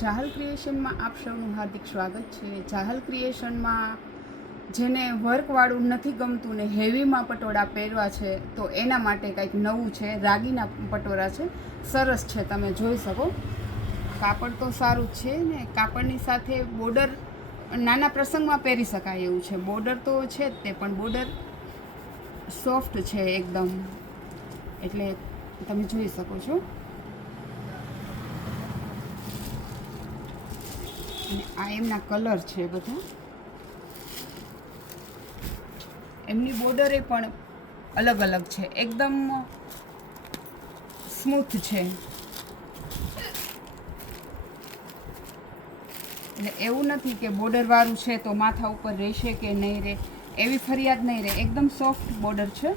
ચાહલ ક્રિએશનમાં આપ સૌનું હાર્દિક સ્વાગત છે. ચાહલ ક્રિએશનમાં જેને વર્કવાળું નથી ગમતું ને હેવીમાં પટોળા પહેરવા છે તો એના માટે કંઈક નવું છે. રાગીના પટોળા છે, સરસ છે, તમે જોઈ શકો. કાપડ તો સારું જ છે ને, કાપડની સાથે બોર્ડર નાના પ્રસંગમાં પહેરી શકાય એવું છે. બોર્ડર તો છે જ તે, પણ બોર્ડર સોફ્ટ છે એકદમ, એટલે તમે જોઈ શકો છો. અને આ એમના કલર છે બધા. એમની બોર્ડરે પણ અલગ અલગ છે, એકદમ સ્મૂથ છે. એટલે એવું નથી કે બોર્ડરવાળું છે તો માથા ઉપર રહેશે કે નહીં રહે, એવી ફરિયાદ નહીં રહે. એકદમ સોફ્ટ બોર્ડર છે.